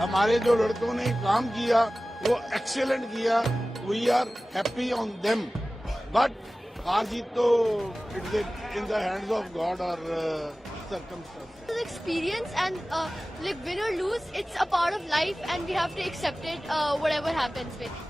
हमारे जो लड़कों ने काम किया वो excellent KIA. We R happy on them. But हार जीत तो it's in the hands of God और circumstances. Experience and like win or lose, it's a part of life and we have to accept it whatever happens with.